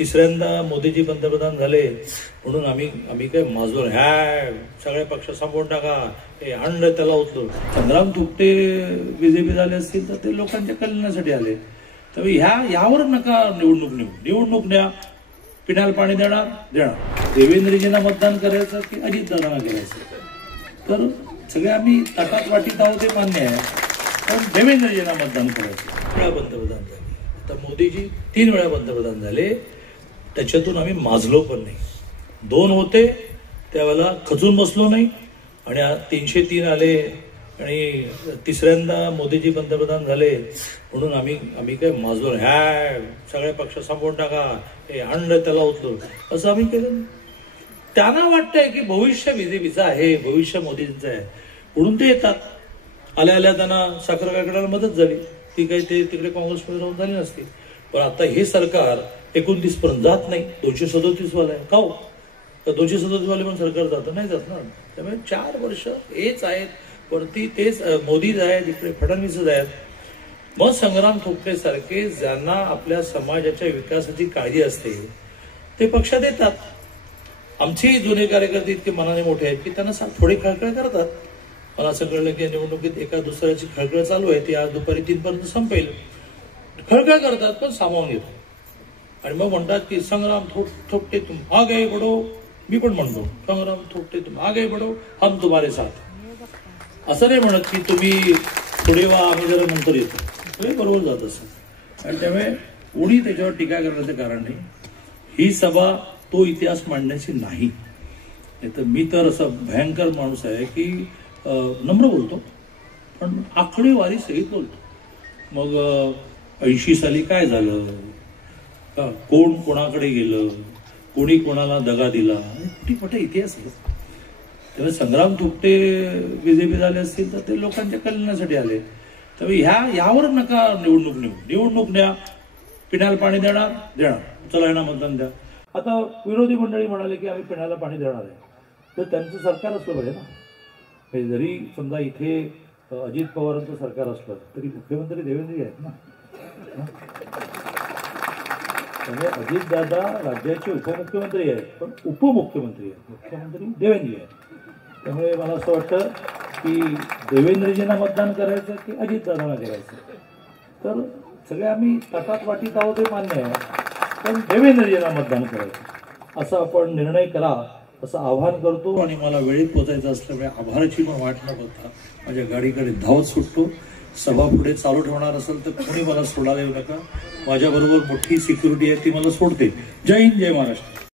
तिसऱ्यांदा मोदीजी पंतप्रधान झाले म्हणून आम्ही काय माजूर ह्या सगळे पक्ष संपवून टाका, हे अंड त्याला उचलून. संग्राम थोपटे बीजेपी झाले असतील तर ते लोकांच्या कल्याणासाठी आले. तर यावर नका निवडणूक न्या. पिण्याला पाणी देणार. देवेंद्रजींना मतदान करायचं की अजितदादांना करायचं, तर सगळे आम्ही ताटात वाटीत आहोत ते मान्य आहे, पण देवेंद्रजींना मतदान करायचं. वेळा पंतप्रधान झाले, आता मोदीजी 3 वेळा पंतप्रधान झाले, त्याच्यातून आम्ही माजलो पण नाही. 2 होते त्यावेळेला खचून बसलो नाही, आणि 303 आले, आणि तिसऱ्यांदा मोदीजी पंतप्रधान झाले म्हणून आम्ही काय माजूर ह्या सगळे पक्ष संपवून टाका, हे अंड त्याला उचलून असं आम्ही केलं. त्यांना वाटतंय की भविष्य बीजेपीचं आहे, भविष्य मोदींचं आहे म्हणून ते येतात. आल्या त्यांना साखर कारखान्याला मदत झाली, ती काही ते तिकडे काँग्रेसमध्ये राहून झाली नसती. पण आता हे सरकार 29 पर्यंत जात नाही, 237 वाला आहे. का हो, 237 वाले पण सरकार जातं नाही जात ना. त्यामुळे 4 वर्ष हेच आहेत, वरती तेच मोदीच आहेत, इकडे फडणवीसच आहेत. मग संग्राम थोपटे सारखे ज्यांना आपल्या समाजाच्या विकासाची काळजी असते ते पक्षात येतात. आमचे जुने कार्यकर्ते इतके मनाने मोठे आहेत की त्यांना थोडे खळखळ करतात. मला असं कळलं की निवडणुकीत एका दुसऱ्याची खळखळ चालू आहे, ती आज दुपारी 3 पर्यंत संपेल. खळखळ करतात पण सामावून घेतात आणि मग म्हणतात की संग्राम थोपटे तुम आगे बढो. मी पण म्हणतो संग्राम थोपटे तुम आगे बढो, हम तुम्हारे साथ. असं नाही म्हणत की तुम्ही पुढे वा, आम्ही जरा नंतर येतो. हे बरोबर जात असं. आणि त्यामुळे उडी त्याच्यावर टीका करण्याचं कारण नाही. ही सभा तो इतिहास मांडण्याची नाही. तर मी तर असं भयंकर माणूस आहे की नम्र बोलतो, पण आकडेवारी सहित बोलतो. मग 80 साली काय झालं, कोण कोणाकडे गेलं, कोणी कोणाला दगा दिला, कुठे इतिहास आहे. त्यामुळे संग्राम थोपटे बीजेपी झाले असतील तर ते लोकांच्या कल्याणासाठी आले. त्यामुळे यावर नका निवडणूक न्या. पिण्याला पाणी देणार. चला यांना मतदान द्या. आता विरोधी मंडळी म्हणाले की आम्ही पिण्याला पाणी देणार आहे, तर त्यांचं सरकार असलं पाहिजे ना. जरी समजा इथे अजित पवारांचं सरकार असलं तरी मुख्यमंत्री देवेंद्रजी आहेत ना. त्यामुळे अजितदादा राज्याचे उपमुख्यमंत्री आहेत, पण उपमुख्यमंत्री आहेत, मुख्यमंत्री देवेंद्रजी आहेत. त्यामुळे मला असं वाटतं की देवेंद्रजींना मतदान करायचं की अजितदादांना करायचं, तर सगळे आम्ही ताटात वाटीत आहोत ते मान्य आहे, पण देवेंद्रजींना मतदान करायचं असा आपण निर्णय करा असं आवाहन करतो. आणि मला वेळेत पोचायचं असल्यामुळे आभाराची पण वाट न बघता माझ्या गाडीकडे धावत सुटतो. सभा पुढे चालू ठेवणार असेल तर कोणी मला सोडायला येऊ नका. माझ्याबरोबर मोठी सिक्युरिटी आहे, ती मला सोडते. जय हिंद, जय महाराष्ट्र.